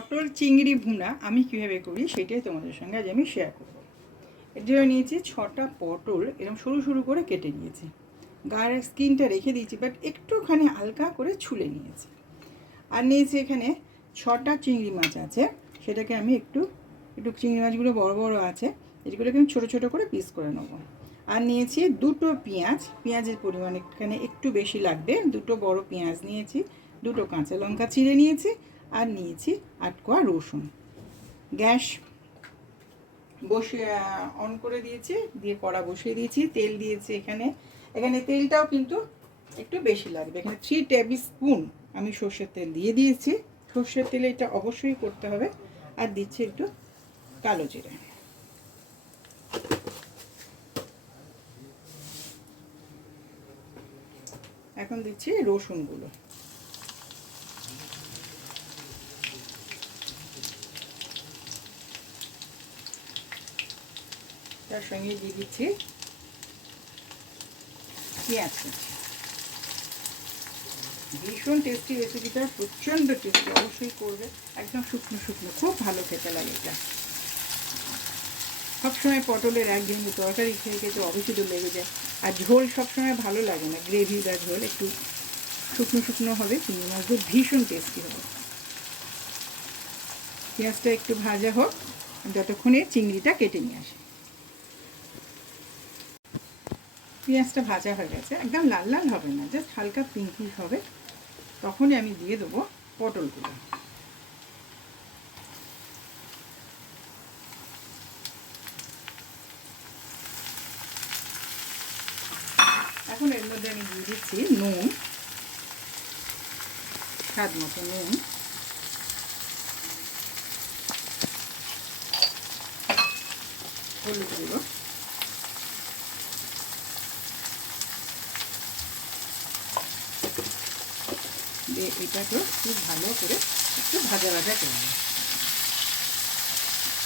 পটল চিংড়ি ভুনা আমি কীভাবে করি সেটাই তোমাদের সঙ্গে আজ আমি শেয়ার করব। এর জন্য নিয়েছি 6টা পটল, এরকম সরু সরু করে কেটে নিয়েছি, গায়ের স্কিনটা রেখে দিয়েছি, বাট একটুখানি হালকা করে ছুলে নিয়েছি। আর নিয়েছি এখানে 6টা চিংড়ি মাছ আছে, সেটাকে আমি একটু চিংড়ি মাছগুলো বড় বড় আছে, এগুলোকে আমি ছোটো ছোটো করে পিস করে নেবো। আর নিয়েছি 2টো পেঁয়াজ, পেঁয়াজের পরিমাণ এখানে একটু বেশি লাগবে, 2টো বড় পেঁয়াজ নিয়েছি, 2টো কাঁচা লঙ্কা চিড়ে নিয়েছি, আর নিয়েছি 8 কোয়া রসুন। গ্যাস অন করে দিয়েছি, দিয়ে কড়া বসিয়ে দিয়েছি, তেল দিয়েছি এখানে তেলটাও কিন্তু একটু বেশি লাগবে, এখানে 3 টেবিল স্পুন আমি সর্ষের তেল দিয়ে দিয়েছি। সর্ষের তেলে এটা অবশ্যই করতে হবে। আর দিচ্ছি একটু কালো জিরে। এখন দিচ্ছি রসুনগুলো, তার সঙ্গে দিয়ে দিচ্ছি পেঁয়াজ কুচি। ভীষণ টেস্টি রেসিপিটা, প্রচণ্ড টেস্টি, অবশ্যই করবে। একদম শুকনো শুকনো, খুব ভালো খেতে লাগে এটা। সবসময় পটলের একদিন তরকারি খেয়ে খেতে অবশ্যই লেগে যায়, আর ঝোল সবসময় ভালো লাগে না, গ্রেভি বা ঝোল একটু শুকনো শুকনো হবে, চিংড়ি মাছগুলো ভীষণ টেস্টি হবে। পেঁয়াজটা একটু ভাজা হোক, যতক্ষণে চিংড়িটা কেটে নিয়ে আসে। পেঁয়াজটা ভাজা হয়ে গেছে, একদম লাল লাল হবে না, জাস্ট হালকা পিঙ্কিশ হবে, তখনই আমি দিয়ে দেবো পটলগুলো। এখন এর মধ্যে আমি দিয়ে দিচ্ছি নুন, স্বাদ মতো নুন, হলুদ গুঁড়ো, দিয়ে এটাকে খুব ভালো করে একটু ভাজা ভাজা করে নেব।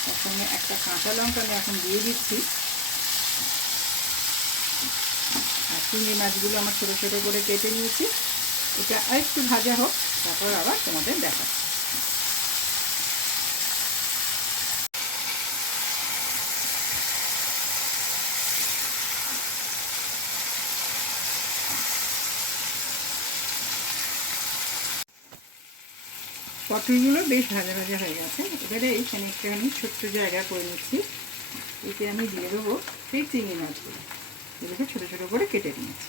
তার সঙ্গে একটা কাঁচা লঙ্কা আমি এখন দিয়ে দিচ্ছি। আর চিংড়ি মাছগুলো আমার ছোটো ছোটো করে কেটে নিয়েছি, এটা আর একটু ভাজা হোক, তারপর আবার তোমাদের দেখাচ্ছি। পটলগুলো বেশ ভাজা ভাজা হয়ে গেছে, এবারে এইখানে একটুখানি ছোট্ট জায়গা করে নিচ্ছি, এতে আমি দিয়ে দেবো সেই চিংড়ি মাছগুলো, এগুলোকে ছোটো ছোটো করে কেটে নিয়েছি।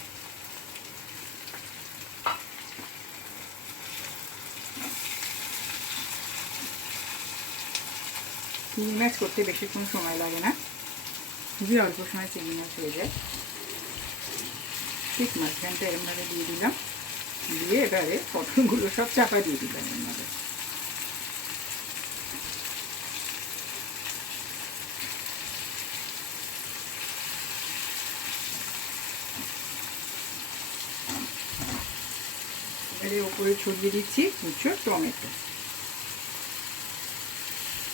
চিংড়ি মাছ করতে বেশিক্ষণ সময় লাগে না, খুবই অল্প সময় চিংড়ি মাছ হয়ে যায়। ঠিক মাঝখানটা এরমভাবে দিয়ে দিলাম, দিয়ে এবারে পটলগুলো সব চাপা দিয়ে দিলাম এর মধ্যে। এবারে ওপরে ছড়িয়ে দিচ্ছি কুচো টমেটো,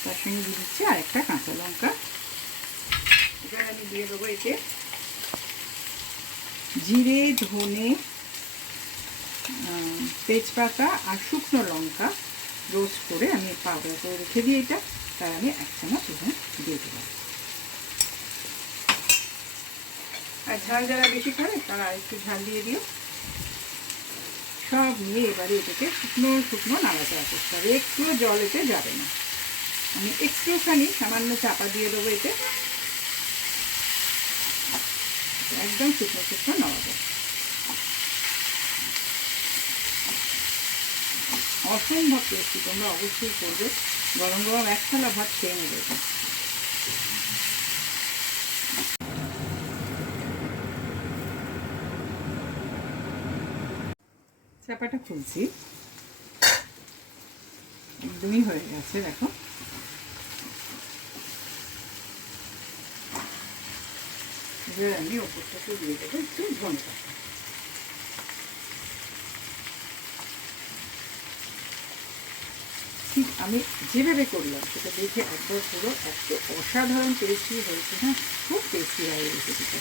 তার সঙ্গে দিয়ে দিচ্ছি আরেকটা কাঁচা লঙ্কা। এবার আমি দিয়ে দেবো এতে জিরে, ধনে, তেজপাতা আর শুকনো লঙ্কা রোস্ট করে আমি পাউডার করে রেখে দিই, এটা তাই আমি 1 চামচ এখানে দিয়ে দিলাম। আর ঝাল যারা বেশি করে তারা আরেকটু ঝাল দিয়ে দিও। সব নিয়ে এবারে এটাকে শুকনো শুকনো নাড়াচাড়া করতে হবে, একটু জল এতে যাবে না। আমি একটুখানি সামান্য চাপা দিয়ে দেবো এতে, একদম শুকনো শুকনো নাড়াবো। অসম্ভব টেস্টি, তোমরা অবশ্যই করবে, গরম গরম 1 থালা ভাত খেয়ে নেবে। চাপাটা খুলছি, একদমই হয়ে গেছে, দেখো। এবার আমি ওপরটাকে দিয়ে দেবো একটু ধনে পাতা। ঠিক আমি যেভাবে করলাম সেটা দেখে একবার পুরো এত অসাধারণ টেস্টি হয়েছে, হ্যাঁ, খুব টেস্টি হয় রেসিপিটা।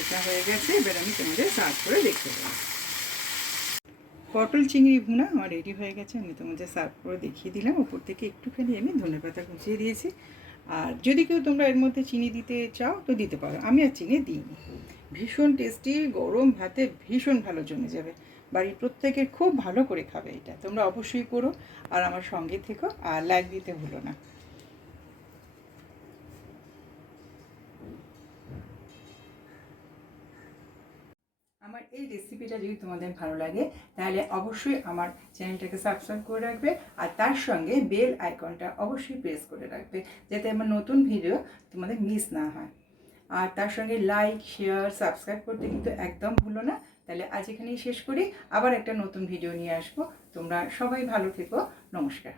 এটা হয়ে গেছে, এবার আমি তোমাদের সার্ভ করে দেখতে পাবো। পটল চিংড়ি ভুনা আমার রেডি হয়ে গেছে। আমি তোমাদের সার্ভ করে দেখিয়ে দিলাম। ওপর থেকে একটুখানি আমি ধনেপাতা কুচিয়ে দিয়েছি। আর যদি কেউ তোমরা এর মধ্যে চিনি দিতে চাও তো দিতে পারো, আমি আর চিনি দিইনি। ভীষণ টেস্টি, গরম ভাতে ভীষণ ভালো জমে যাবে। বাড়ির প্রত্যেকের খুব ভালো করে খাবে এটা, তোমরা অবশ্যই করো। আর আমার সঙ্গে থেকো, আর লাইক দিতে ভুলো না। আমার এই রেসিপিটা যদি তোমাদের ভালো লাগে তাহলে অবশ্যই আমার চ্যানেলটাকে সাবস্ক্রাইব করে রাখবে, আর তার সঙ্গে বেল আইকনটা অবশ্যই প্রেস করে রাখবে, যাতে আমার নতুন ভিডিও তোমাদের মিস না হয়। আর তার সঙ্গে লাইক, শেয়ার, সাবস্ক্রাইব করতে কিন্তু একদম ভুলো না। তাহলে আজ এখানেই শেষ করি, আবার একটা নতুন ভিডিও নিয়ে আসবো। তোমরা সবাই ভালো থেকো। নমস্কার।